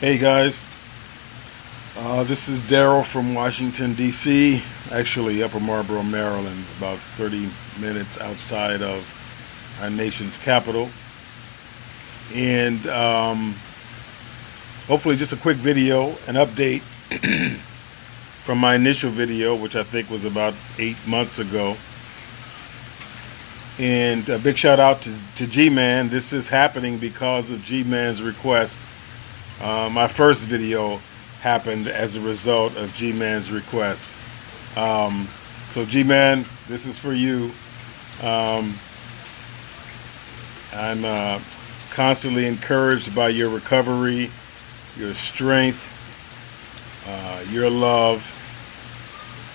Hey guys, this is Darryl from Washington, D.C., actually Upper Marlboro, Maryland, about 30 minutes outside of our nation's capital. And hopefully, just a quick video, an update from my initial video, which I think was about 8 months ago. And a big shout out to G-Man. This is happening because of G-Man's request. My first video happened as a result of G-Man's request. So G-Man, this is for you. Um, I'm constantly encouraged by your recovery, your strength, your love,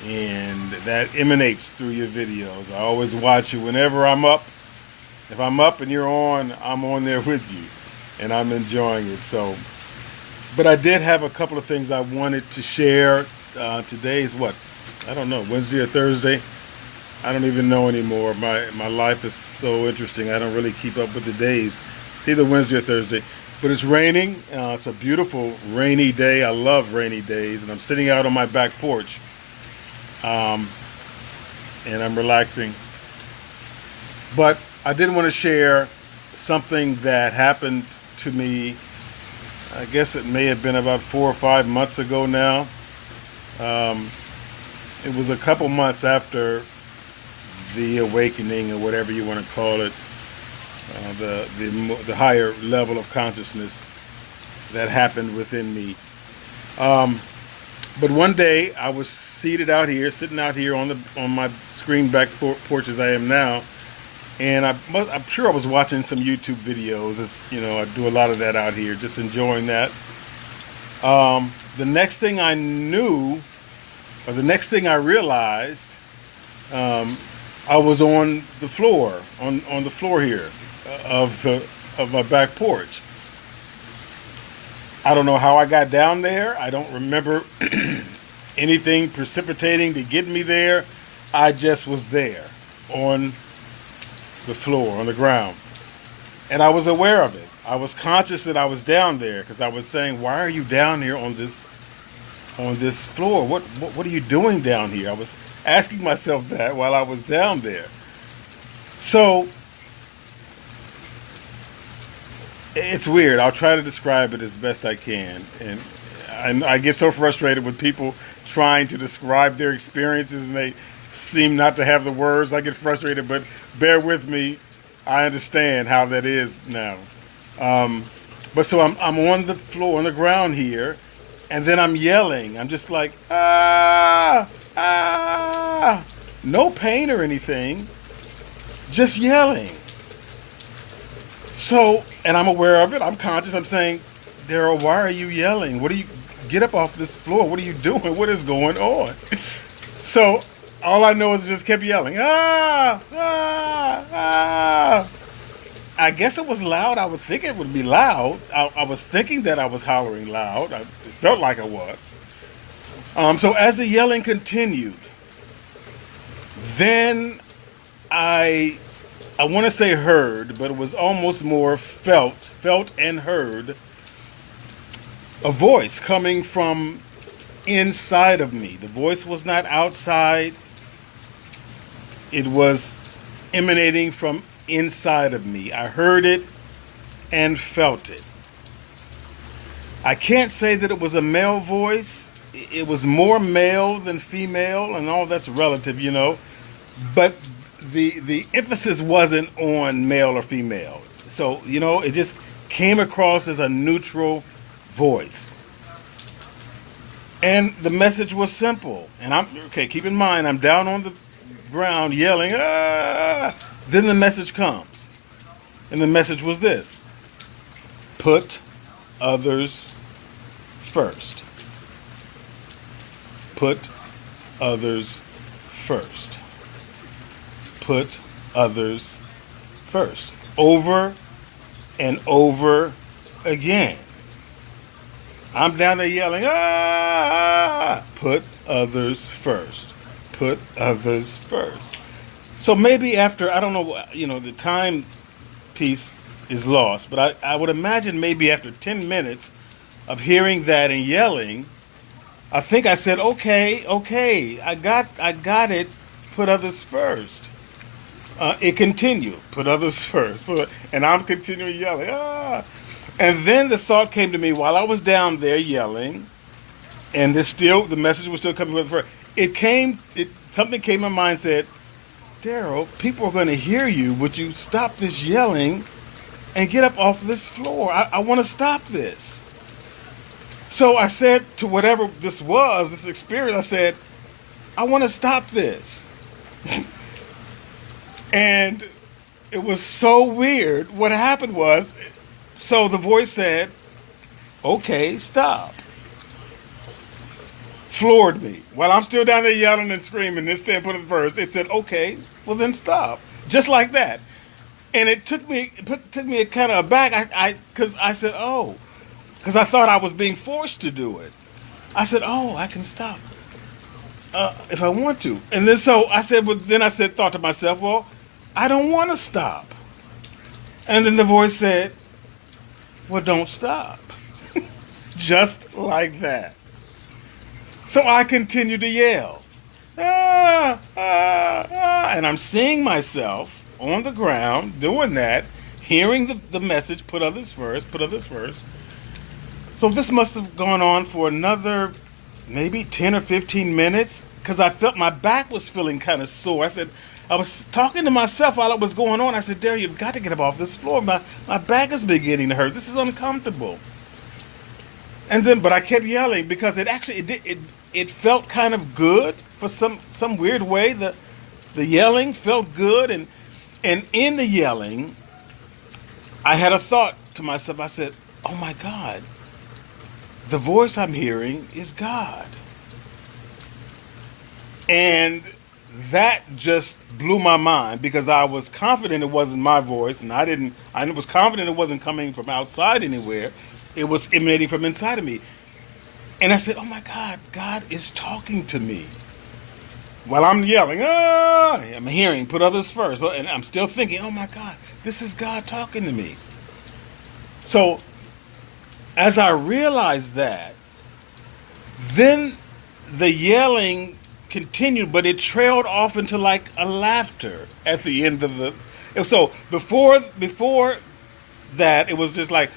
and that emanates through your videos. I always watch you whenever I'm up. If I'm up and you're on, I'm on there with you, and I'm enjoying it. So. But I did have a couple of things I wanted to share. Today's what? I don't know, Wednesday or Thursday? I don't even know anymore. My life is so interesting. I don't really keep up with the days. It's either Wednesday or Thursday. But it's raining. It's a beautiful rainy day. I love rainy days. And I'm sitting out on my back porch. And I'm relaxing. But I did want to share something that happened to me. I guess it may have been about 4 or 5 months ago now. It was a couple months after the awakening, or whatever you want to call it, the higher level of consciousness that happened within me. But one day I was seated out here, sitting out here on my screen back porch as I am now, and I'm sure I was watching some YouTube videos. As you know, I do a lot of that out here, just enjoying that. The next thing I knew, or the next thing I realized, I was on the floor, on the floor here of my back porch. I don't know how I got down there. I don't remember anything precipitating to get me there. I just was there on the floor, on the ground. And I was aware of it. I was conscious that I was down there, because I was saying, why are you down here on this floor? What are you doing down here? I was asking myself that while I was down there. So it's weird. I'll try to describe it as best I can. And I get so frustrated with people trying to describe their experiences and they seem not to have the words. I get frustrated, but bear with me. I understand how that is now. But so I'm on the floor, on the ground here, and then I'm yelling. I'm just like, ah, ah. No pain or anything, just yelling. So, and I'm aware of it. I'm conscious. I'm saying, Darryl, why are you yelling? Get up off this floor. What are you doing? What is going on? So all I know is I just kept yelling, ah, ah, ah. I guess it was loud. I would think it would be loud. I was thinking that I was hollering loud. It felt like I was. So as the yelling continued, then I want to say heard, but it was almost more felt and heard, a voice coming from inside of me. The voice was not outside. It was emanating from inside of me. I heard it and felt it. I can't say that it was a male voice. It was more male than female, and all that's relative, you know. But the emphasis wasn't on male or female. So, you know, it just came across as a neutral voice. And the message was simple. And keep in mind, I'm down on the ground yelling, ah. Then the message comes. And the message was this: put others first. Put others first. Put others first. Over and over again. I'm down there yelling, ah! Put others first. Put others first. So maybe after, I don't know, you know, the time piece is lost, but I would imagine maybe after 10 minutes of hearing that and yelling, I think I said, okay, okay, I got it. Put others first. It continued. Put others first. And I'm continuing yelling. Ah. And then the thought came to me while I was down there yelling, and the message was still coming with first. Something came in my mind and said, Darryl, people are going to hear you. Would you stop this yelling and get up off this floor? I want to stop this. So I said to whatever this was, this experience, I said, I want to stop this. And it was so weird. What happened was, so the voice said, okay, stop. Floored me. While I'm still down there yelling and screaming, this stand put it first, it said, okay, well then stop. Just like that. And it took me kind of aback, because I said, oh, because I thought I was being forced to do it. I said, oh, I can stop if I want to. And then so I said, thought to myself, well, I don't want to stop. And then the voice said, well, don't stop. Just like that. So I continued to yell. Ah, ah, ah. And I'm seeing myself on the ground doing that, hearing the message, put others first, put others first. So this must have gone on for another maybe 10 or 15 minutes, because I felt my back was feeling kind of sore. I was talking to myself while it was going on. I said, Darryl, you've got to get up off this floor. My back is beginning to hurt. This is uncomfortable. But I kept yelling because it felt kind of good for some weird way. The yelling felt good, and in the yelling, I had a thought to myself. I said, oh my God, the voice I'm hearing is God. And that just blew my mind, because I was confident it wasn't my voice, and I was confident it wasn't coming from outside anywhere. It was emanating from inside of me. And I said, oh my God, God is talking to me. While I'm yelling, I'm hearing, put others first. And I'm still thinking, oh my God, this is God talking to me. So as I realized that, then the yelling continued, but it trailed off into like a laughter at the end of the. So before that, it was just like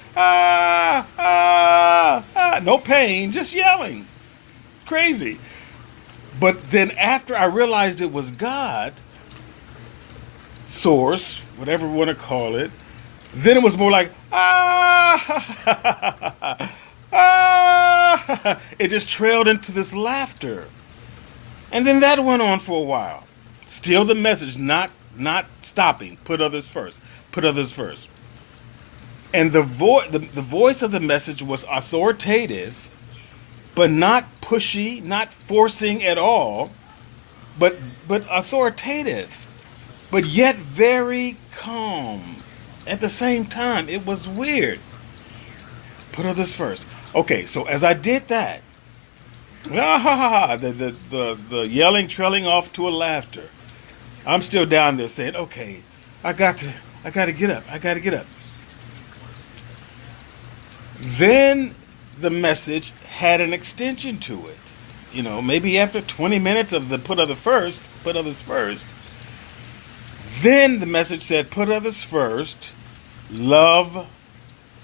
no pain, just yelling, crazy. But then after I realized it was God, source, whatever you want to call it, then it was more like it just trailed into this laughter. And then that went on for a while. Still the message, not stopping. Put others first. Put others first. And the voice of the message was authoritative, but not pushy, not forcing at all, but authoritative, but yet very calm. At the same time, it was weird. Put others first. Okay, so as I did that, the yelling trailing off to a laughter. I'm still down there saying, okay, I got to get up. I got to get up. Then the message had an extension to it. You know, maybe after 20 minutes of the put others first, then the message said, put others first, love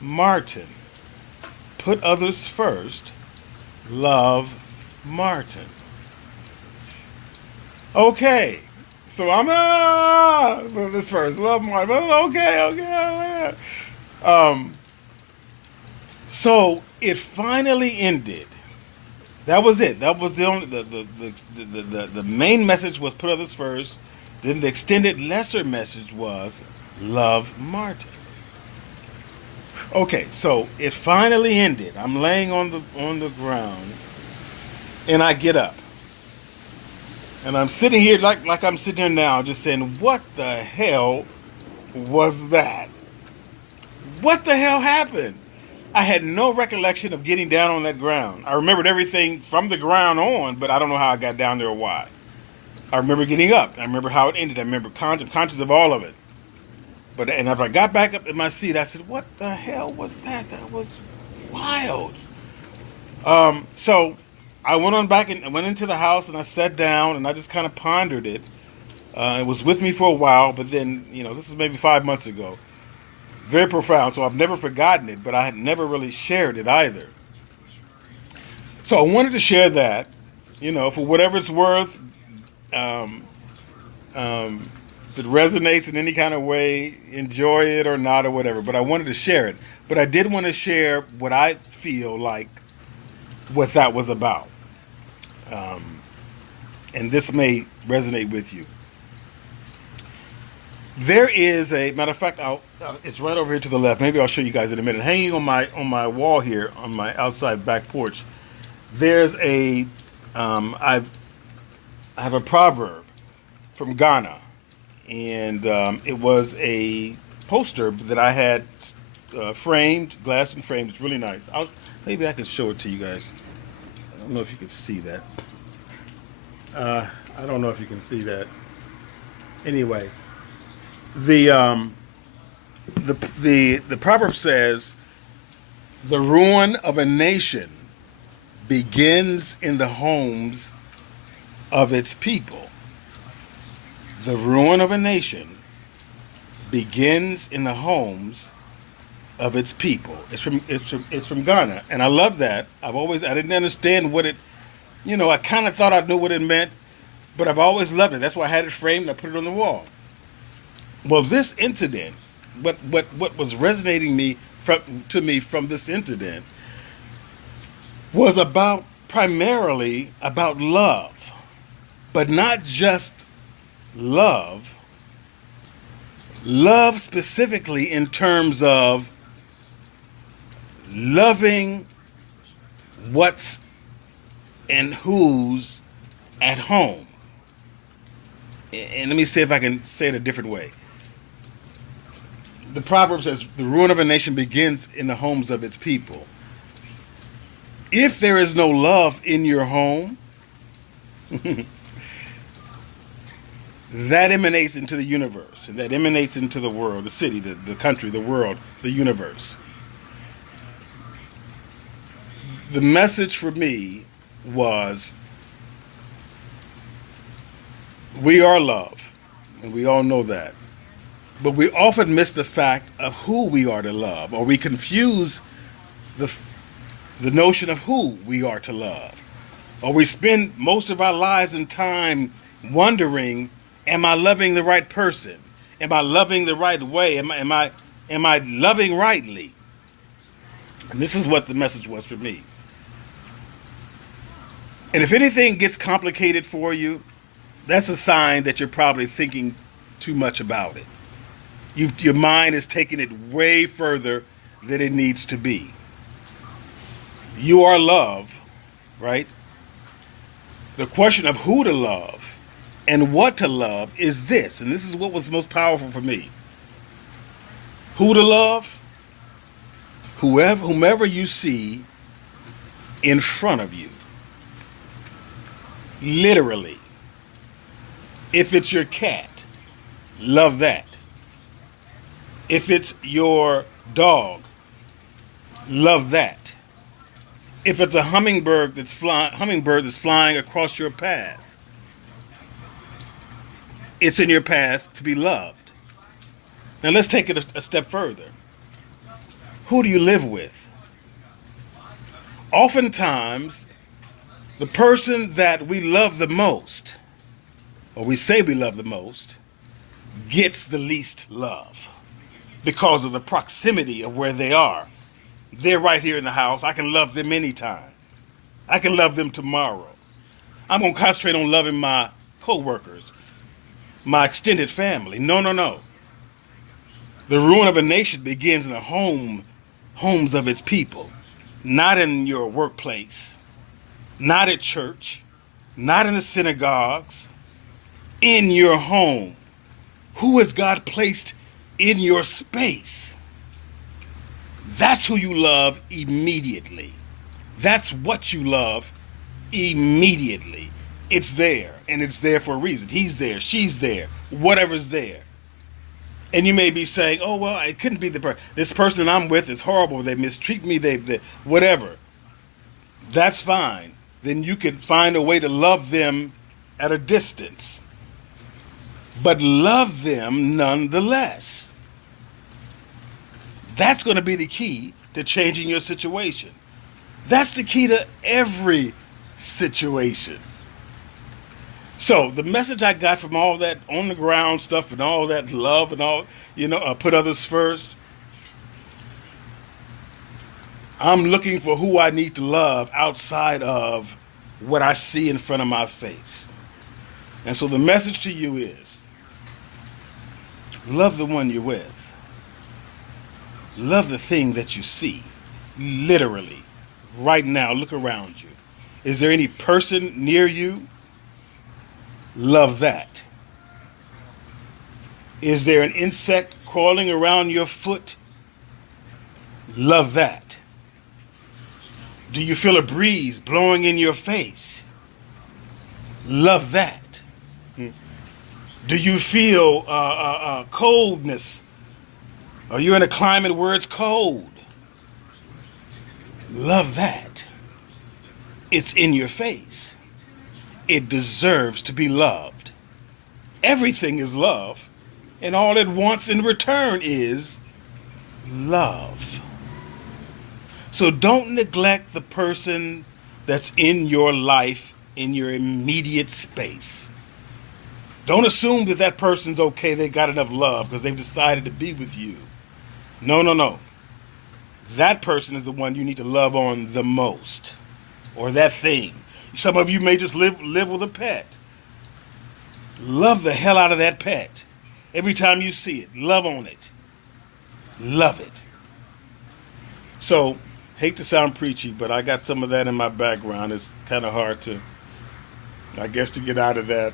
Martin. Put others first, love Martin. Okay, so I'm put this first, love Martin. Okay. So it finally ended. That was it. That was the only the main message was put others first. Then the extended lesser message was love Martin. Okay, so it finally ended. I'm laying on the ground, and I get up. And I'm sitting here like I'm sitting here now, just saying, what the hell was that? What the hell happened? I had no recollection of getting down on that ground. I remembered everything from the ground on, but I don't know how I got down there or why. I remember getting up. I remember how it ended. I remember conscious of all of it. And after I got back up in my seat, I said, what the hell was that? That was wild. So I went on back and went into the house and I sat down and I just kind of pondered it. It was with me for a while, but then, this is maybe 5 months ago. Very profound. So I've never forgotten it, but I had never really shared it either. So I wanted to share that, for whatever it's worth. Um, if it resonates in any kind of way, enjoy it or not or whatever. But I wanted to share it. But I did want to share what I feel like what that was about. Um, and this may resonate with you. There is a matter of fact. It's right over here to the left. Maybe I'll show you guys in a minute. Hanging on my wall here on my outside back porch. There's I have a proverb from Ghana, and it was a poster that I had framed, glass and framed. It's really nice. Maybe I can show it to you guys. I don't know if you can see that. I don't know if you can see that. Anyway, the proverb says, "The ruin of a nation begins in the homes of its people." The ruin of a nation begins in the homes of its people. It's from Ghana, and I love that. I didn't understand what it, I kind of thought I knew what it meant, but I've always loved it. That's why I had it framed and I put it on the wall. Well, this incident, what was resonating to me from this incident was primarily about love, but not just love specifically in terms of loving what's and who's at home. And let me see if I can say it a different way. The proverb says, "The ruin of a nation begins in the homes of its people." If there is no love in your home, that emanates into the universe, and that emanates into the world, the city, the country, the world, the universe. The message for me was, we are love, and we all know that. But we often miss the fact of who we are to love, or we confuse the notion of who we are to love. Or we spend most of our lives and time wondering, am I loving the right person? Am I loving the right way? Am I loving rightly? And this is what the message was for me. And if anything gets complicated for you, that's a sign that you're probably thinking too much about it. Your mind is taking it way further than it needs to be. You are love, right? The question of who to love and what to love is this, and this is what was most powerful for me. Who to love? Whomever you see in front of you. Literally. If it's your cat, love that. If it's your dog, love that. If it's a hummingbird that's flying across your path, it's in your path to be loved. Now let's take it a step further. Who do you live with? Oftentimes, the person that we love the most, or we say we love the most, gets the least love because of the proximity of where they are. They're right here in the house. I can love them anytime. I can love them tomorrow. I'm going to concentrate on loving my co-workers, my extended family. No. The ruin of a nation begins in the homes of its people, not in your workplace, not at church, not in the synagogues, in your home. Who has God placed in your space? That's who you love immediately. That's what you love immediately. It's there, and it's there for a reason. He's there, she's there, whatever's there. And you may be saying, oh, well, it couldn't be this person I'm with is horrible. They mistreat me, they whatever. that's fine. Then you can find a way to love them at a distance. But love them nonetheless. That's going to be the key to changing your situation. That's the key to every situation. So the message I got from all that on the ground stuff and all that love and all, put others first. I'm looking for who I need to love outside of what I see in front of my face. And so the message to you is, love the one you're with. Love the thing that you see. Literally. Right now, look around you. Is there any person near you? Love that. Is there an insect crawling around your foot? Love that. Do you feel a breeze blowing in your face? Love that. Do you feel coldness? Are you in a climate where it's cold? Love that. It's in your face. It deserves to be loved. Everything is love, and all it wants in return is love. So don't neglect the person that's in your life, in your immediate space. Don't assume that that person's okay, they got enough love because they've decided to be with you. No. That person is the one you need to love on the most, or that thing. Some of you may just live with a pet. Love the hell out of that pet. Every time you see it, love on it. Love it. So, hate to sound preachy, but I got some of that in my background. It's kind of hard to get out of that.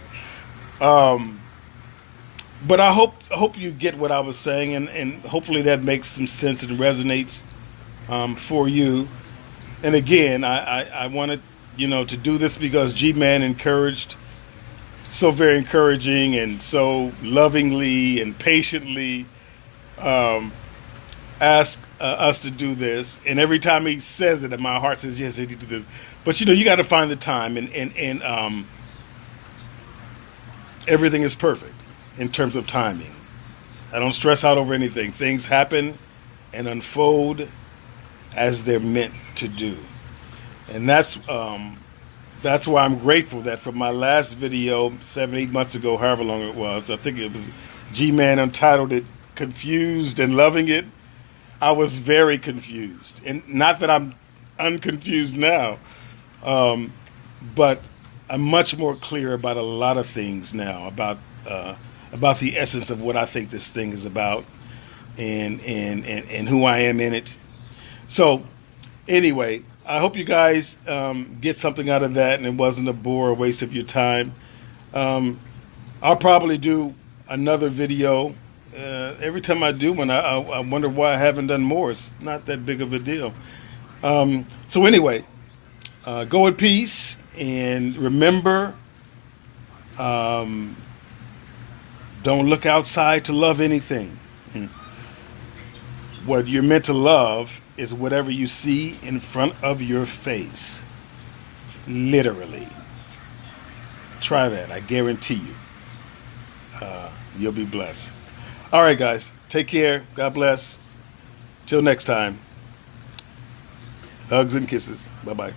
But I hope you get what I was saying, and hopefully that makes some sense and resonates for you. And again, I wanted to do this because G-Man encouraged, so very encouraging and so lovingly and patiently ask us to do this. And every time he says it, my heart says, yes, I need to do this. But you got to find the time, and everything is perfect in terms of timing. I don't stress out over anything. Things happen and unfold as they're meant to do. And that's why I'm grateful that from my last video 7-8 months ago, however long it was, I think it was G-Man entitled it Confused and Loving It. I was very confused, and not that I'm unconfused now, but I'm much more clear about a lot of things now, about the essence of what I think this thing is about, and who I am in it. So anyway, I hope you guys get something out of that, and it wasn't a bore or waste of your time. I'll probably do another video. Every time I do one, I wonder why I haven't done more. It's not that big of a deal. So anyway, go in peace, and remember, don't look outside to love anything. What you're meant to love is whatever you see in front of your face. Literally. Try that. I guarantee you. You'll be blessed. All right, guys. Take care. God bless. Till next time. Hugs and kisses. Bye-bye.